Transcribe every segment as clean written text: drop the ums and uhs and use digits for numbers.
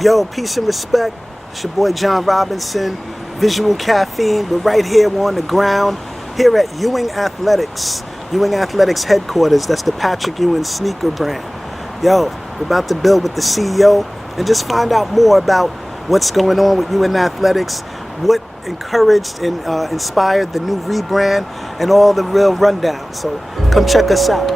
Yo, peace and respect. It's your boy John Robinson, Visual Caffeine. We're right here, we're on the ground, here at Ewing Athletics. Ewing Athletics headquarters, that's the Patrick Ewing sneaker brand. Yo, we're about to build with the CEO and just find out more about what's going on with Ewing Athletics, what encouraged and inspired the new rebrand, and all the real rundown. So come check us out.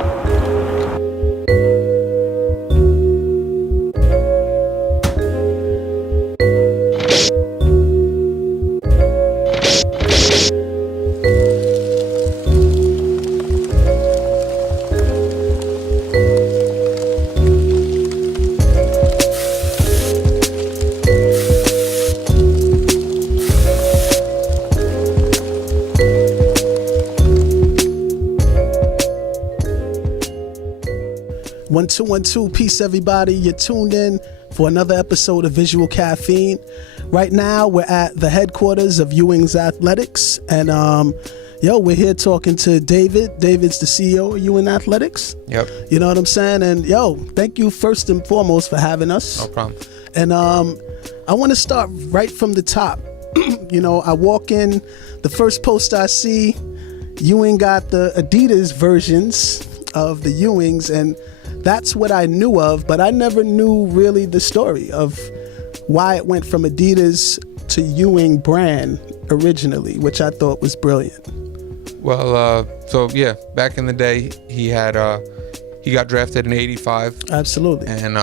1212, peace everybody. You're tuned in for another episode of Visual Caffeine. Right now we're at the headquarters of Ewing's Athletics, and we're here talking to David. David's the CEO of Ewing Athletics. Yep. You know what I'm saying? And thank you first and foremost for having us. No problem. And I want to start right from the top. I walk in, the first post I see, Ewing got the Adidas versions of the Ewings, and that's what I knew of, but I never knew really the story of why it went from Adidas to Ewing brand originally, which I thought was brilliant. Well, back in the day, he got drafted in '85. Absolutely. And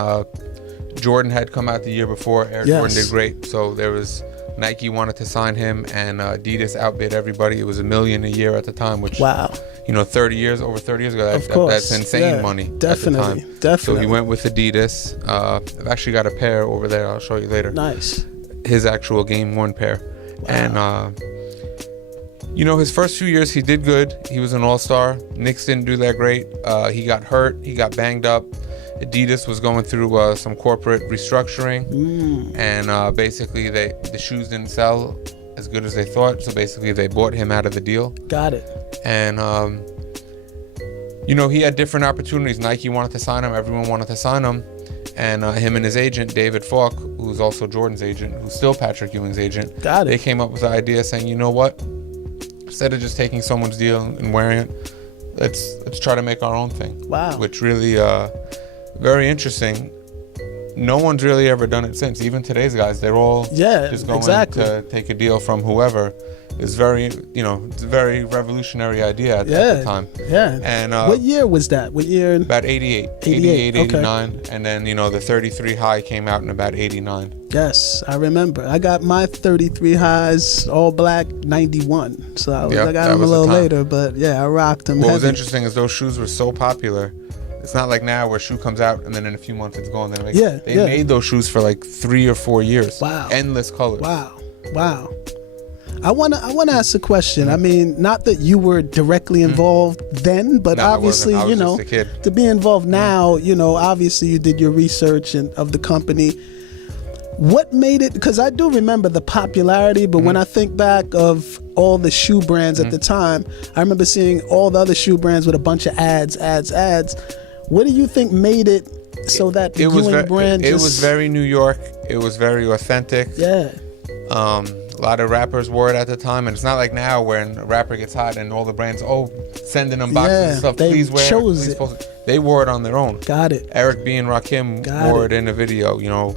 Jordan had come out the year before. Jordan did great. So there was Nike wanted to sign him, and Adidas outbid everybody. It was $1 million a year at the time, which wow. 30 years ago, that's insane money. Definitely, at the time. definitely. So he went with Adidas. I've actually got a pair over there. I'll show you later. Nice. His actual Game 1 pair. Wow. And his first few years he did good. He was an all-star. Knicks didn't do that great. He got hurt. He got banged up. Adidas was going through some corporate restructuring, and basically the shoes didn't sell as good as they thought. So basically they bought him out of the deal. Got it. And he had different opportunities. Nike wanted to sign him. Everyone wanted to sign him. And him and his agent, David Falk, who's also Jordan's agent, who's still Patrick Ewing's agent, got it. They came up with the idea saying, you know what? Instead of just taking someone's deal and wearing it, let's try to make our own thing. Wow. Which really, very interesting. No one's really ever done it since. Even today's guys, they're all just going to take a deal from whoever. It's very, it's a very revolutionary idea at the time. Yeah. And what year was that? What year? About 88, 89. Okay. And then, the 33 high came out in about 89. Yes, I remember. I got my 33 highs, all black, 91. So I got them a little later, but I rocked them. What was interesting is those shoes were so popular. It's not like now where a shoe comes out and then in a few months it's gone. They made those shoes for like 3 or 4 years. Wow. Endless colors. Wow. I want to ask a question. I mean, not that you were directly involved then, but obviously, I was just a kid. To be involved now, obviously you did your research of the company. What made it, because I do remember the popularity, but when I think back of all the shoe brands at the time, I remember seeing all the other shoe brands with a bunch of ads. What do you think made it so that the Ewing brand It was very New York. It was very authentic. Yeah. A lot of rappers wore it at the time, and it's not like now when a rapper gets hot and all the brands sending them boxes and stuff. Please wear it. Please post it. They wore it on their own. Got it. Eric B and Rakim wore it in a video.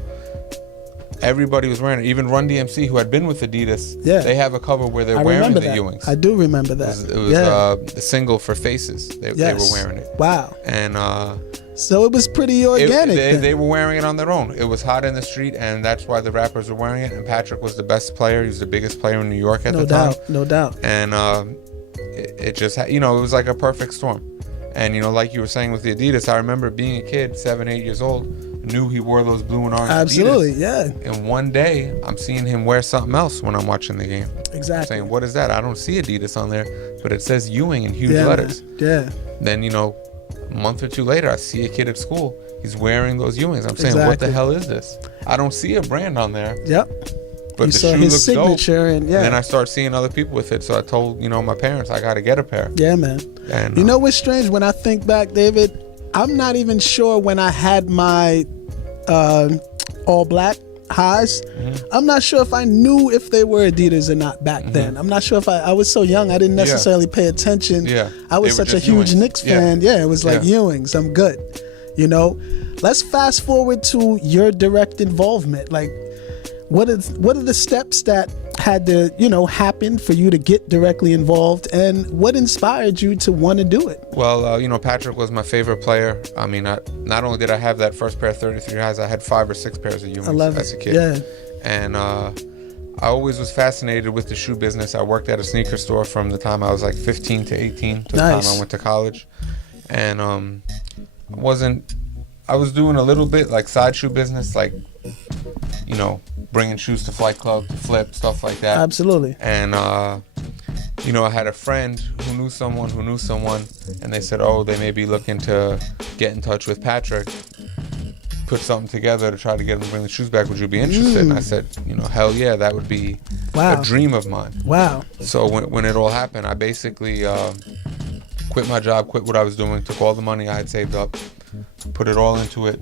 Everybody was wearing it. Even Run DMC, who had been with Adidas, they have a cover where they're wearing the Ewings. I do remember that. It was the single for Faces. They were wearing it. Wow. And so it was pretty organic. They were wearing it on their own. It was hot in the street, and that's why the rappers were wearing it. And Patrick was the best player. He was the biggest player in New York at the time. No doubt. And it just, it was like a perfect storm. And, like you were saying with the Adidas, I remember being a kid, 7, 8 years old, knew he wore those blue and orange Absolutely, Adidas. And one day, I'm seeing him wear something else when I'm watching the game. Exactly. I'm saying, what is that? I don't see Adidas on there, but it says Ewing in huge letters. Yeah. Then, a month or two later, I see a kid at school. He's wearing those Ewings. I'm saying, what the hell is this? I don't see a brand on there. Yep. But you the saw shoe his looks signature, dope. and then I start seeing other people with it. So I told, my parents, I got to get a pair. Yeah, man. And you know what's strange? When I think back, David, I'm not even sure when I had my all black. highs. I'm not sure if I knew if they were Adidas or not back then. I'm not sure if I was so young, I didn't necessarily pay attention. I was such a huge Knicks fan. It was like Ewings, I'm good. You know, let's fast forward to your direct involvement. Like, what are the steps that had to, you know, happen for you to get directly involved, and what inspired you to want to do it? Well, you know, Patrick was my favorite player. I mean, not only did I have that first pair of 33 highs, I had 5 or 6 pairs of Ewings as a kid. And I always was fascinated with the shoe business. I worked at a sneaker store from the time I was like 15 to 18 to the time I went to college. And I was doing a little bit like side shoe business, like, you know, bringing shoes to Flight Club to flip, stuff like that. Absolutely. And, you know, I had a friend who knew someone, and they said, oh, they may be looking to get in touch with Patrick, put something together to try to get him to bring the shoes back. Would you be interested? And I said, you know, hell yeah, that would be a dream of mine. So when it all happened, I basically quit my job, quit what I was doing, took all the money I had saved up, put it all into it.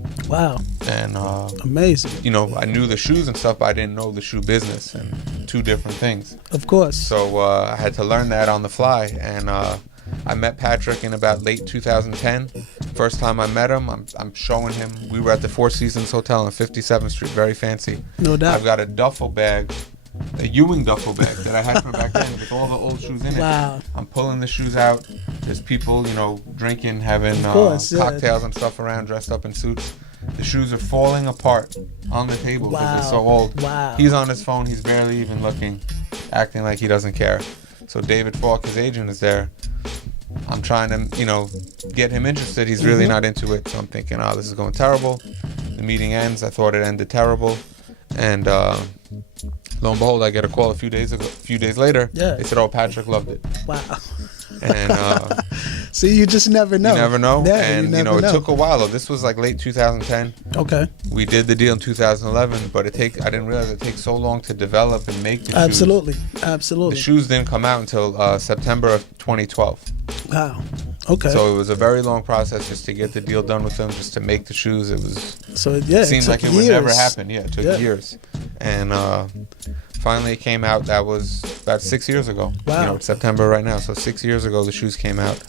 And amazing. You know, I knew the shoes and stuff, but I didn't know the shoe business, and 2 different things. Of course. So I had to learn that on the fly, and I met Patrick in about late 2010. First time I met him, I'm showing him. We were at the Four Seasons Hotel on 57th Street, very fancy. No doubt. I've got a duffel bag, a Ewing duffel bag that I had from back then with all the old shoes in it. I'm pulling the shoes out. There's people, you know, drinking, having cocktails and stuff around, dressed up in suits. The shoes are falling apart on the table because they're so old. He's on his phone. He's barely even looking, acting like he doesn't care. So David Falk, his agent, is there. I'm trying to, you know, get him interested. He's really not into it. So I'm thinking, oh, this is going terrible. The meeting ends. I thought it ended terrible. And lo and behold, I get a call a few days later. They said, oh, Patrick loved it. And see, you just never know. You never know. And you know, it took a while though. This was like late 2010. We did the deal in 2011, but I didn't realize it takes so long to develop and make the shoes. Absolutely. The shoes didn't come out until September of 2012. So it was a very long process just to get the deal done with them, just to make the shoes. It seemed like it would never happen. It took years. And finally it came out. That was about 6 years ago. You know, it's September right now, so 6 years ago the shoes came out.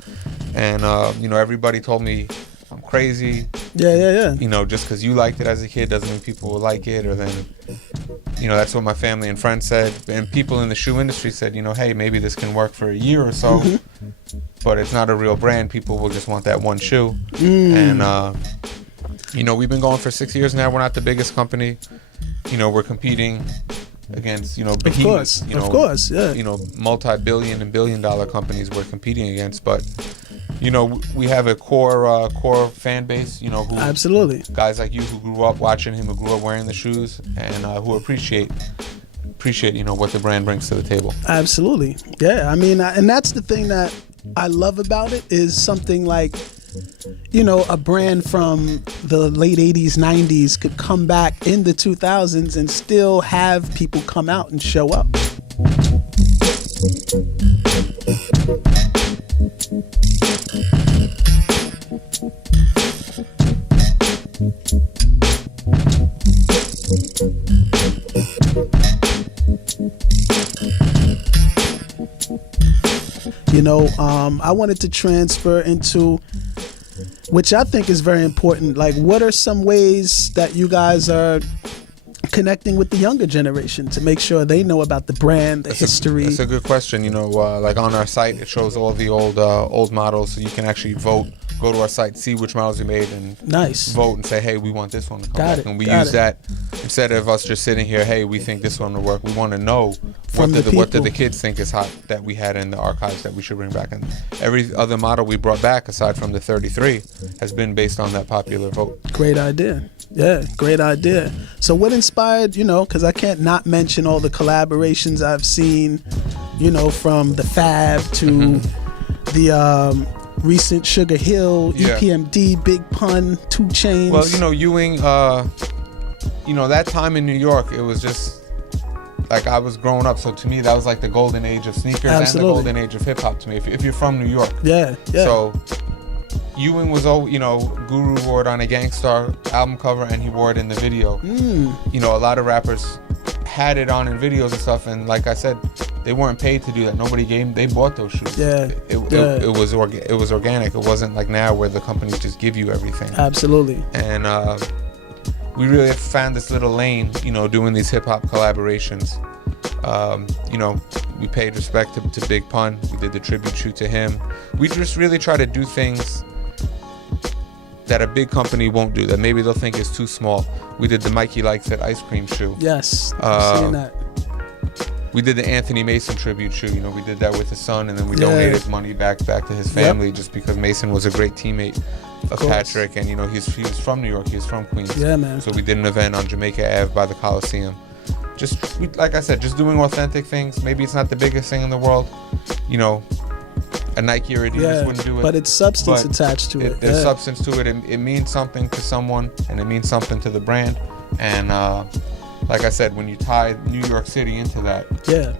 And you know, everybody told me I'm crazy. You know, just because you liked it as a kid doesn't mean people will like it. Or then, you know, that's what my family and friends said. And people in the shoe industry said, you know, hey, maybe this can work for a year or so, but it's not a real brand. People will just want that one shoe. And you know, we've been going for 6 years now. We're not the biggest company. You know, we're competing against, you know, behemoths. You know, multi-billion and billion-dollar companies we're competing against. But you know, we have a core fan base. You know, who guys like you who grew up watching him, who grew up wearing the shoes, and who appreciate you know what the brand brings to the table. Absolutely, yeah. I mean, and that's the thing that I love about it is something like, you know, a brand from the late 80s, 90s could come back in the 2000s and still have people come out and show up. You know, I wanted to transfer into, which I think is very important, like what are some ways that you guys are connecting with the younger generation to make sure they know about the brand, the history? That's a good question. You know, like on our site, it shows all the old models, so you can actually vote. Go to our site, see which models we made, and vote and say, hey, we want this one to come back. And we use that instead of us just sitting here, hey, we think this one will work. We want to know what did the kids think is hot that we had in the archives that we should bring back. And every other model we brought back, aside from the 33, has been based on that popular vote. Great idea. Yeah, great idea. So what inspired, you know, because I can't not mention all the collaborations I've seen, you know, from the Fab to the recent Sugar Hill, EPMD, Big Pun, 2 Chainz. Well, you know, Ewing, you know, that time in New York, it was just like I was growing up. So to me, that was like the golden age of sneakers and the golden age of hip hop to me. If you're from New York. So Ewing was always, Guru wore it on a Gangstar album cover, and he wore it in the video. A lot of rappers had it on in videos and stuff, and like I said, they weren't paid to do that. They bought those shoes. It was organic. It wasn't like now where the companies just give you everything. Absolutely. And we really have found this little lane, doing these hip hop collaborations. We paid respect to Big Pun. We did the tribute shoot to him. We just really try to do things that a big company won't do, that maybe they'll think is too small. We did the Mikey Likes It ice cream shoe. Yes, I've seen that. We did the Anthony Mason tribute shoe. We did that with his son, and then we donated money back to his family, just because Mason was a great teammate of Patrick, and he was from New York. He was from Queens. Yeah, man. So we did an event on Jamaica Ave by the Coliseum. Like I said, just doing authentic things. Maybe it's not the biggest thing in the world. A Nike or Adidas wouldn't do it. But it's substance attached to it. There's substance to it. It means something to someone, and it means something to the brand. And like I said, when you tie New York City into that,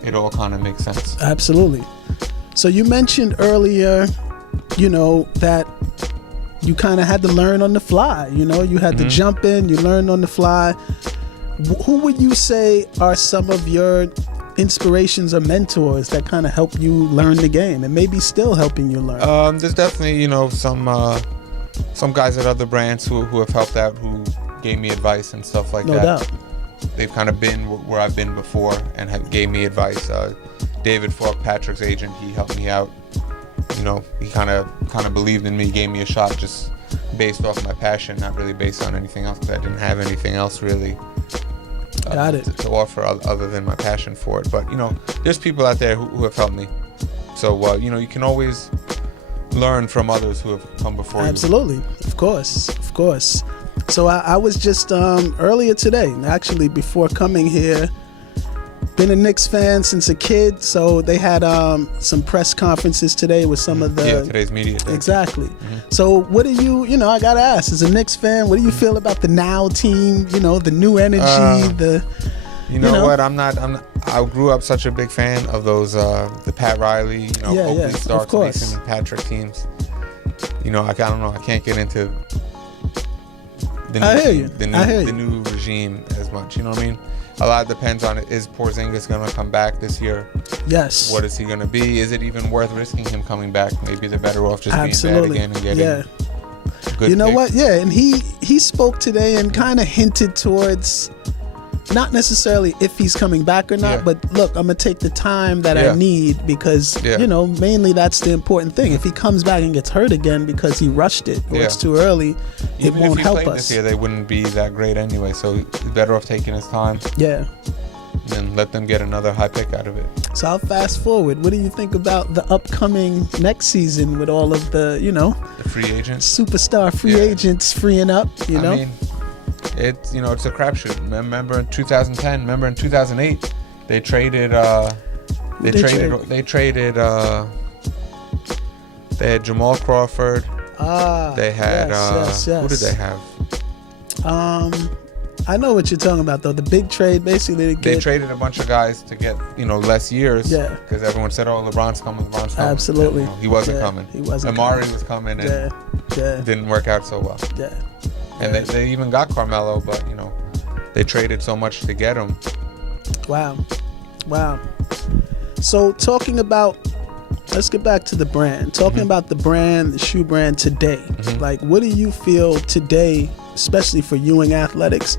it all kind of makes sense. Absolutely. So you mentioned earlier, that you kind of had to learn on the fly. You had to jump in, you learned on the fly. Who would you say are some of your inspirations or mentors that kind of help you learn the game and maybe still helping you learn? There's definitely, some guys at other brands who have helped out, who gave me advice and stuff like that. No doubt. They've kind of been where I've been before and gave me advice. David Falk, Patrick's agent, he helped me out. He kind of believed in me, gave me a shot just based off my passion, not really based on anything else, because I didn't have anything else really to offer other than my passion for it. But there's people out there who have helped me. So you can always learn from others who have come before you. Absolutely, of course. So I was just earlier today, actually, before coming here, been a Knicks fan since a kid, so they had some press conferences today with some of the... Yeah, today's media day. Exactly. So what do you, I gotta ask, as a Knicks fan, what do you feel about the now team, the new energy, what, I grew up such a big fan of those, the Pat Riley, Oakley, Starks, Mason, and Patrick teams. I don't know, I can't get into the new regime as much, you know what I mean? A lot depends on it. Is Porzingis going to come back this year? Yes. What is he going to be? Is it even worth risking him coming back? Maybe they're better off just being bad again and getting good picks. What? Yeah, and he spoke today and kind of hinted towards, not necessarily if he's coming back or not, but look, I'm going to take the time that I need because, mainly that's the important thing. If he comes back and gets hurt again because he rushed it or it's too early, it won't help us. This year, they wouldn't be that great anyway, so he's better off taking his time. Yeah. And let them get another high pick out of it. So I'll fast forward. What do you think about the upcoming next season with all of the, the free agents? Superstar free agents freeing up, I mean, it's it's a crapshoot. Remember in 2010, remember in 2008, they traded they had Jamal Crawford. They had who did they have? I know what you're talking about though. The big trade, basically. They traded a bunch of guys to get less years. Yeah. Because everyone said, "Oh, LeBron's coming. Absolutely. He wasn't coming. He wasn't. Amari was coming, and didn't work out so well. Yeah. And they even got Carmelo, but they traded so much to get him. Wow. So talking about, let's get back to the brand. Talking about the brand, the shoe brand today. Like, what do you feel today, especially for Ewing Athletics,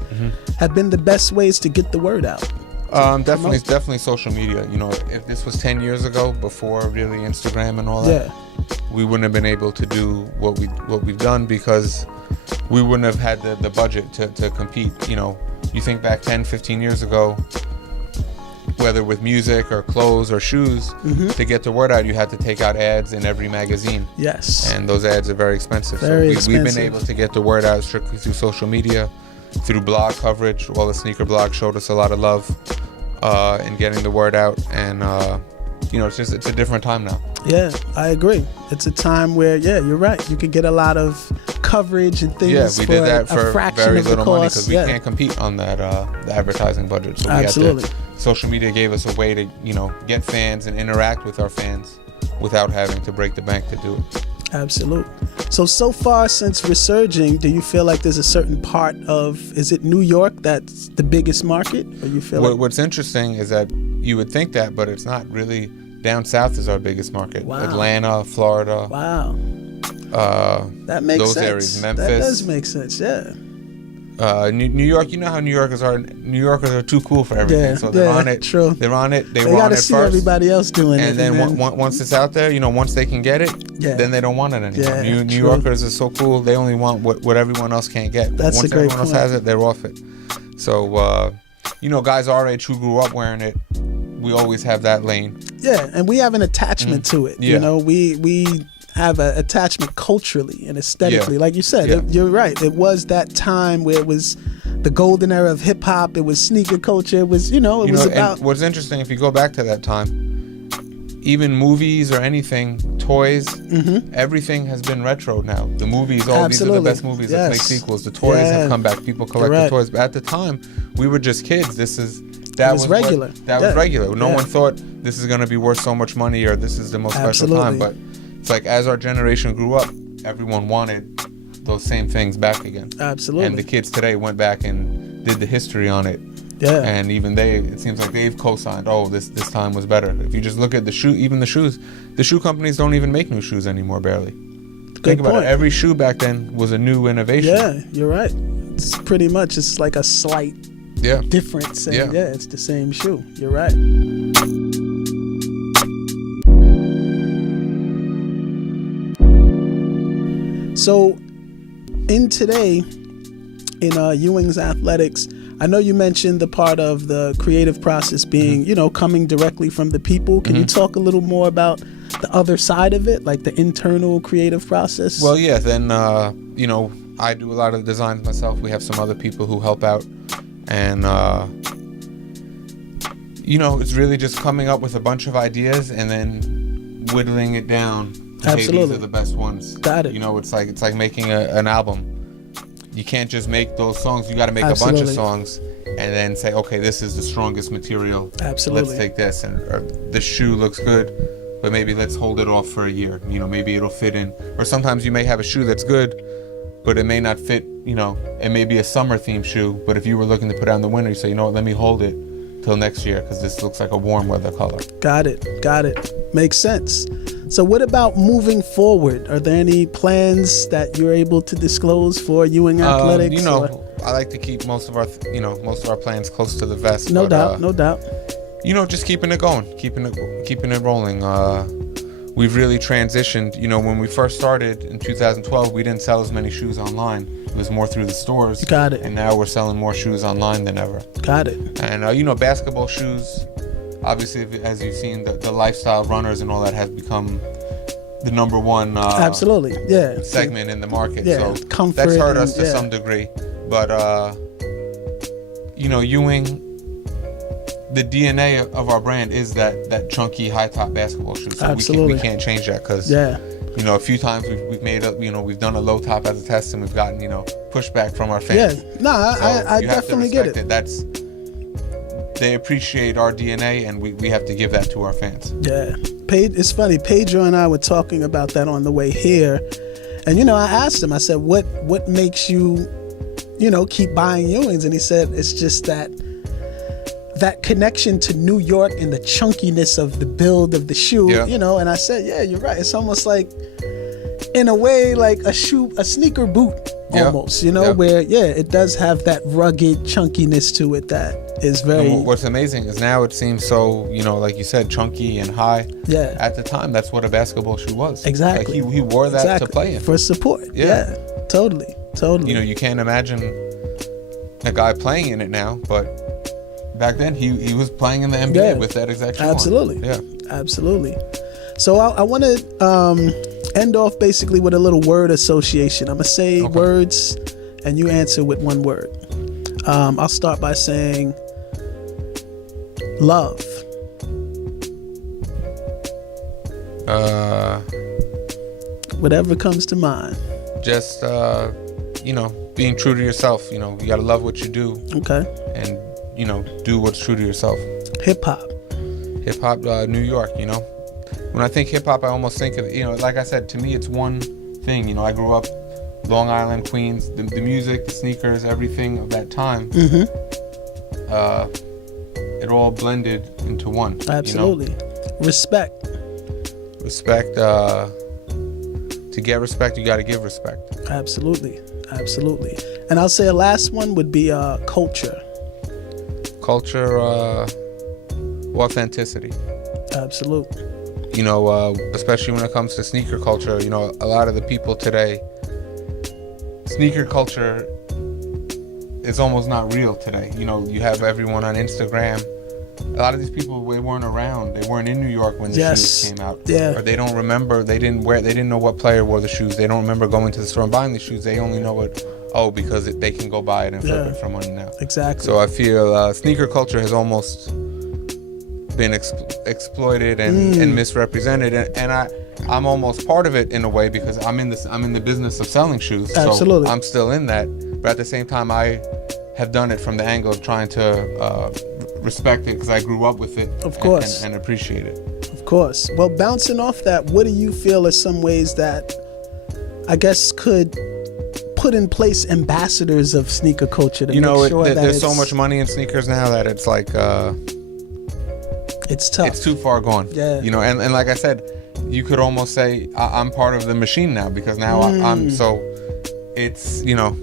have been the best ways to get the word out? Definitely social media. If this was 10 years ago, before really Instagram and all that, we wouldn't have been able to do what we've done because we wouldn't have had the budget to compete. You think back 10, 15 years ago, whether with music or clothes or shoes, to get the word out, you had to take out ads in every magazine. Yes. And those ads are very expensive. We've been able to get the word out strictly through social media, through blog coverage. All the sneaker blogs showed us a lot of love in getting the word out. And, it's a different time now. Yeah, I agree. It's a time where, you're right. You can get a lot of coverage and things. Yeah, we did that for very little money because we can't can't compete on that the advertising budget. So Absolutely. Social media gave us a way to get fans and interact with our fans without having to break the bank to do it. Absolutely. So far since resurging, do you feel like there's a certain part of, is it New York that's the biggest market? Or you feel What's interesting is that you would think that, but it's not really. Down south is our biggest market. Wow. Atlanta, Florida. Wow. That makes those sense. Areas, Memphis. That does make sense, yeah. New York, you know how New Yorkers are. New Yorkers are too cool for everything, Yeah, so they're on it. True. They're on it. They They want gotta it see first, everybody else doing it. and then once it's out there, once they can get it, Yeah. then they don't want it anymore. Yeah, New true. Yorkers are so cool; they only want what everyone else can't get. That's once a great everyone else point. has it, they're off it. So, guys our age who grew up wearing it, we always have that lane. Yeah, and we have an attachment to it. Yeah. We have an attachment culturally and aesthetically. Yeah. Like you said, Yeah. you're right. It was that time where it was the golden era of hip hop. It was sneaker culture. It was, was about. And what's interesting, if you go back to that time, even movies or anything, toys, everything has been retro now. The movies, these are Absolutely. the best movies. Let's make Yes. sequels. The toys Yeah. have come back. People collect Correct. the toys. But at the time, we were just kids. That was regular. That Yeah. was regular. No Yeah. one thought this is going to be worth so much money or this is the most special time. Absolutely. But it's like as our generation grew up, everyone wanted those same things back again. Absolutely. And the kids today went back and did the history on it. Yeah. And even it seems like they've co-signed, this time was better. If you just look at the shoes, the shoe companies don't even make new shoes anymore, barely. Think about point. it. Every shoe back then was a new innovation. Yeah, you're right. It's pretty much, it's like a slight Yeah. difference. And Yeah. it's the same shoe. You're right. So, in Ewing's Athletics, I know you mentioned the part of the creative process being, coming directly from the people. Can you talk a little more about the other side of it, like the internal creative process? Well, yeah. Then I do a lot of the designs myself. We have some other people who help out, and it's really just coming up with a bunch of ideas and then whittling it down. Hey, these Absolutely. are the best ones. Got it. It's like making an album. You can't just make those songs. You got to make a bunch Absolutely. of songs and then say, okay, this is the strongest material. Absolutely. Let's take this, or this shoe looks good, but maybe let's hold it off for a year. Maybe it'll fit in. Or sometimes you may have a shoe that's good, but it may not fit. It may be a summer themed shoe, but if you were looking to put out in the winter, you say, let me hold it till next year because this looks like a warm weather color. Got it. Makes sense. So what about moving forward? Are there any plans that you're able to disclose for Ewing Athletics? I like to keep most of our plans close to the vest. No doubt. Just keeping it going, keeping it rolling. We've really transitioned. When we first started in 2012, we didn't sell as many shoes online. It was more through the stores. Got it. And now we're selling more shoes online than ever. Got it. And basketball shoes, obviously, as you've seen, the lifestyle runners and all that has become the number one Absolutely. Yeah. segment in the market. Yeah, So comfort that's hurt us and- to some degree. But Ewing, the DNA of our brand is that chunky high top basketball shoe. So Absolutely. we can't change that because a few times we've made we've done a low top as a test and we've gotten pushback from our fans. Yeah. No, I you have to definitely get respect it. They appreciate our DNA and we have to give that to our fans. Yeah. It's funny. Pedro and I were talking about that on the way here. And, I asked him, I said, what makes you, keep buying Ewings? And he said, it's just that connection to New York and the chunkiness of the build of the shoe, Yeah. And I said, yeah, you're right. It's almost like, in a way, like a sneaker boot almost, Yeah. where, it does have that rugged chunkiness to it that is very... And what's amazing is now it seems so, like you said, chunky and high. Yeah. At the time, that's what a basketball shoe was. Exactly. Like he wore that to play in. For support. Yeah. Totally. You can't imagine a guy playing in it now, but back then he was playing in the NBA with that exact shoe on. Absolutely. Yeah. Absolutely. So I want to end off basically with a little word association. I'm going to say words and you answer with one word. I'll start by saying love. Whatever comes to mind. Just being true to yourself. You gotta love what you do. Okay. And do what's true to yourself. Hip hop. Hip hop, New York. When I think hip hop, I almost think of like I said. To me, it's one thing. You know, I grew up Long Island, Queens. The music, the sneakers, everything of that time. It all blended into one. Absolutely. You know? Respect. Respect. To get respect, you got to give respect. Absolutely. Absolutely. And I'll say a last one would be culture. Culture, authenticity. Absolutely. You know, especially when it comes to sneaker culture, you know, a lot of the people today, sneaker culture is almost not real today. You know, you have everyone on Instagram. A lot of these people, they weren't around. They weren't in New York when the shoes came out. Yeah. Or they don't remember. They didn't know what player wore the shoes. They don't remember going to the store and buying the shoes. They only know it, because they can go buy it and flip it for money now. Exactly. So I feel sneaker culture has almost been exploited and misrepresented, and I'm almost part of it in a way, because I'm in the business of selling shoes. Absolutely. So I'm still in that, but at the same time I have done it from the angle of trying to respect it, because I grew up with it, of course, and appreciate it. Of course. Well, bouncing off that, what do you feel are some ways that I guess could put in place ambassadors of sneaker culture to make sure that there's so much money in sneakers now that it's like it's tough. It's too far gone. Yeah. You know, and like I said, you could almost say I'm part of the machine now, because now I'm so it's, you know,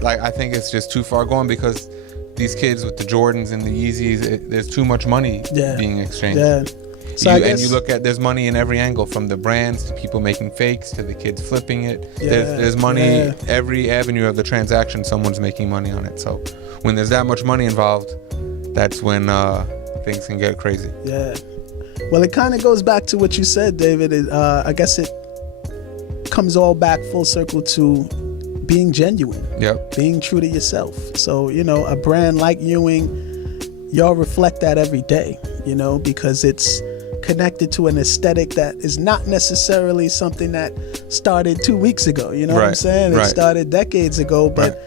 like, I think it's just too far gone, because these kids with the Jordans and the Yeezys, there's too much money being exchanged. Yeah. So and you look at, there's money in every angle, from the brands to people making fakes to the kids flipping it. There's money, every avenue of the transaction, someone's making money on it. So when there's that much money involved, that's when things can get crazy. Yeah. Well, it kind of goes back to what you said, David. I guess it comes all back full circle to being genuine. Yep. Being true to yourself. So, you know, a brand like Ewing, y'all reflect that every day, you know, because it's connected to an aesthetic that is not necessarily something that started 2 weeks ago. You know what I'm saying? It started decades ago, but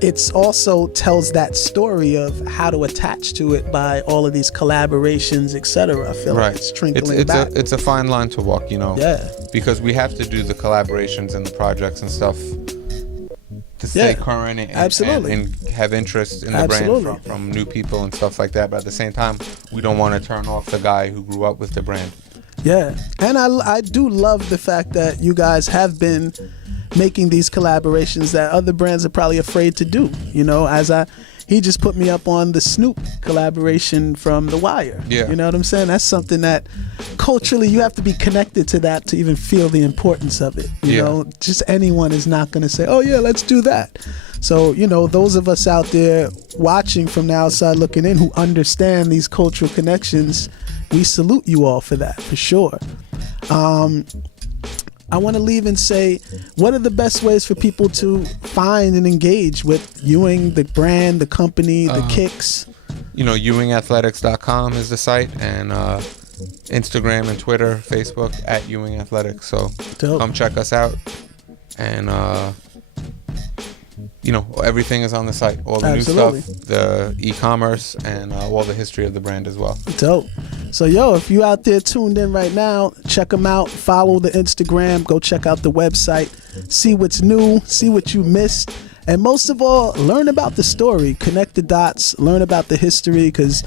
it's also tells that story of how to attach to it by all of these collaborations, etc. I feel like it's trickling back. It's a fine line to walk, you know. Yeah. Because we have to do the collaborations and the projects and stuff to stay current and have interest in the brand from new people and stuff like that. But at the same time, we don't want to turn off the guy who grew up with the brand. Yeah. And I do love the fact that you guys have been making these collaborations that other brands are probably afraid to do. You know, he just put me up on the Snoop collaboration from The Wire. Yeah. You know what I'm saying? That's something that culturally you have to be connected to that to even feel the importance of it. You know, just anyone is not going to say, oh yeah, let's do that. So, you know, those of us out there watching from the outside looking in who understand these cultural connections, we salute you all for that, for sure. I want to leave and say, what are the best ways for people to find and engage with Ewing, the brand, the company, the kicks? You know, EwingAthletics.com is the site, and Instagram and Twitter, Facebook at Ewing Athletics. So come check us out, and you know, everything is on the site. All the new stuff, the e-commerce, and all the history of the brand as well. Dope. So, yo, if you out there tuned in right now, check them out. Follow the Instagram. Go check out the website. See what's new. See what you missed. And most of all, learn about the story. Connect the dots. Learn about the history, because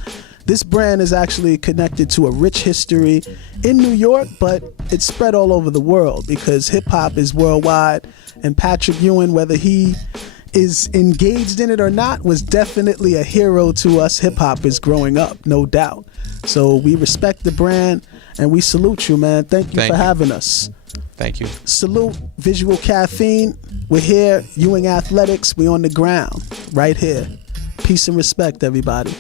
this brand is actually connected to a rich history in New York, but it's spread all over the world because hip-hop is worldwide. And Patrick Ewing, whether he is engaged in it or not, was definitely a hero to us hip-hoppers growing up, no doubt. So we respect the brand and we salute you, man. Thank you for having us. Thank you. Salute Visual Caffeine. We're here, Ewing Athletics. We on the ground, right here. Peace and respect, everybody.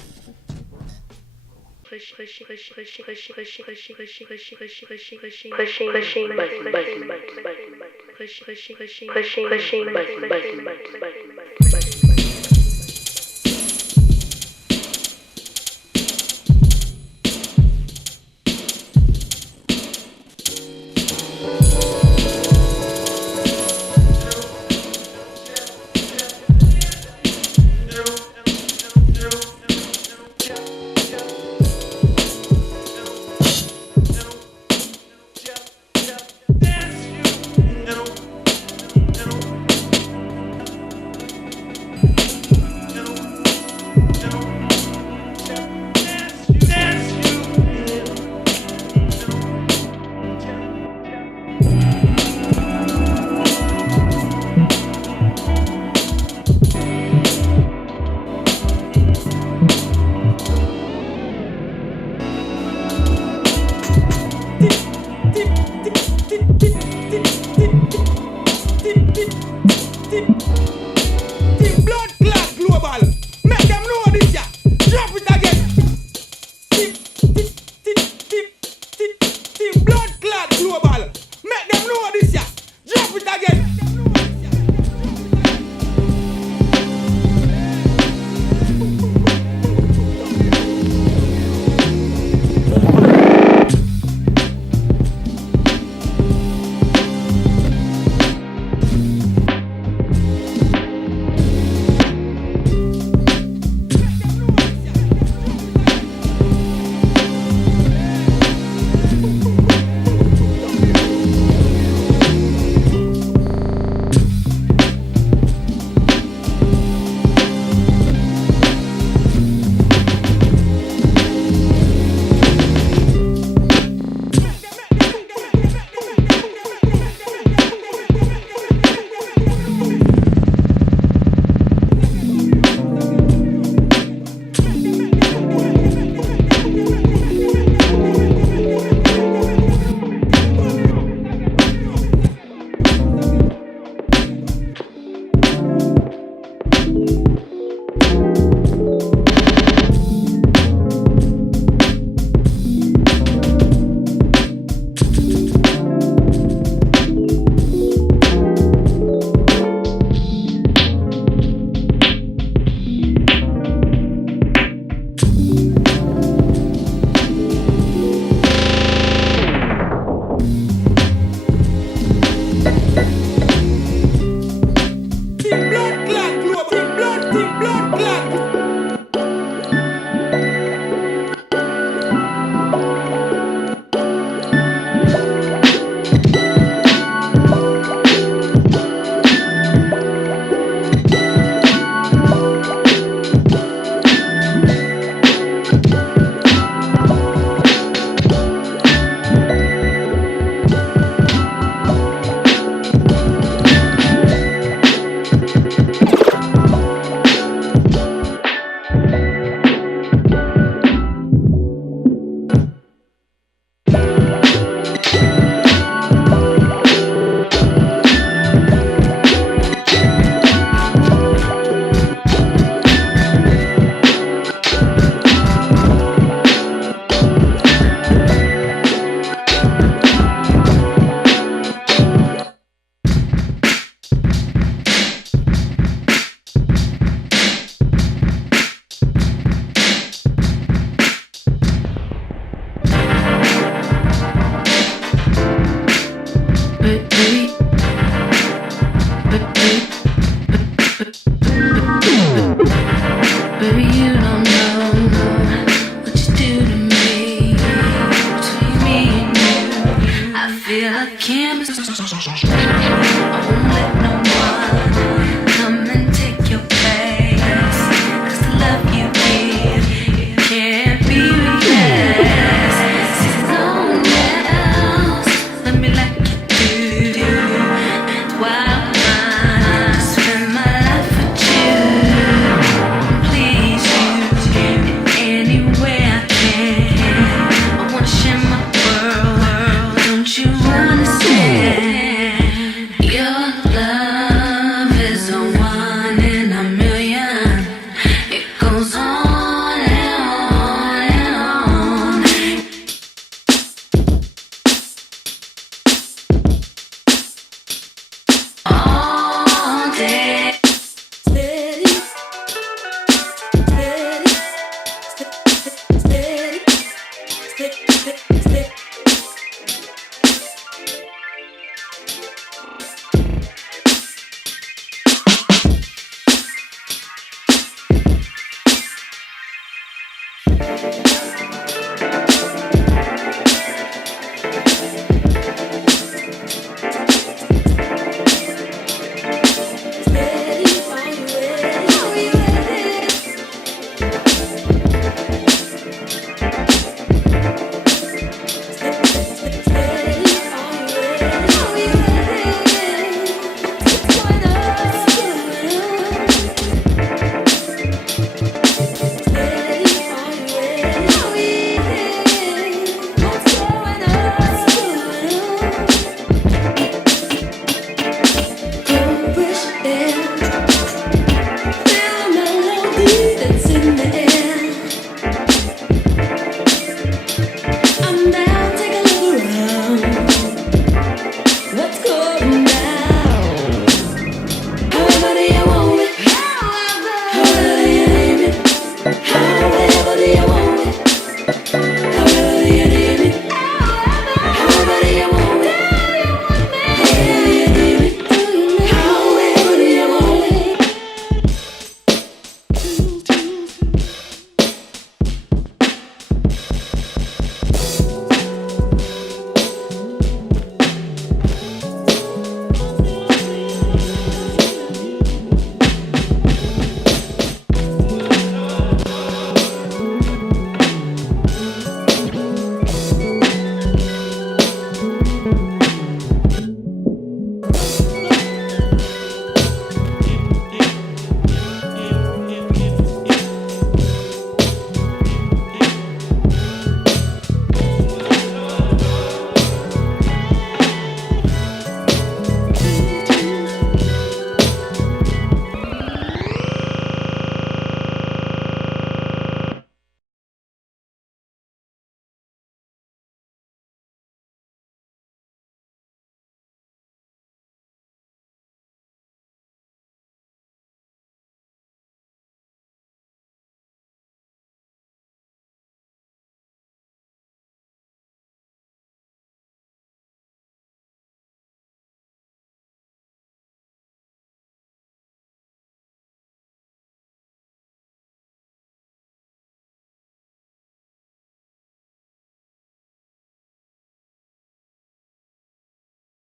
Peace.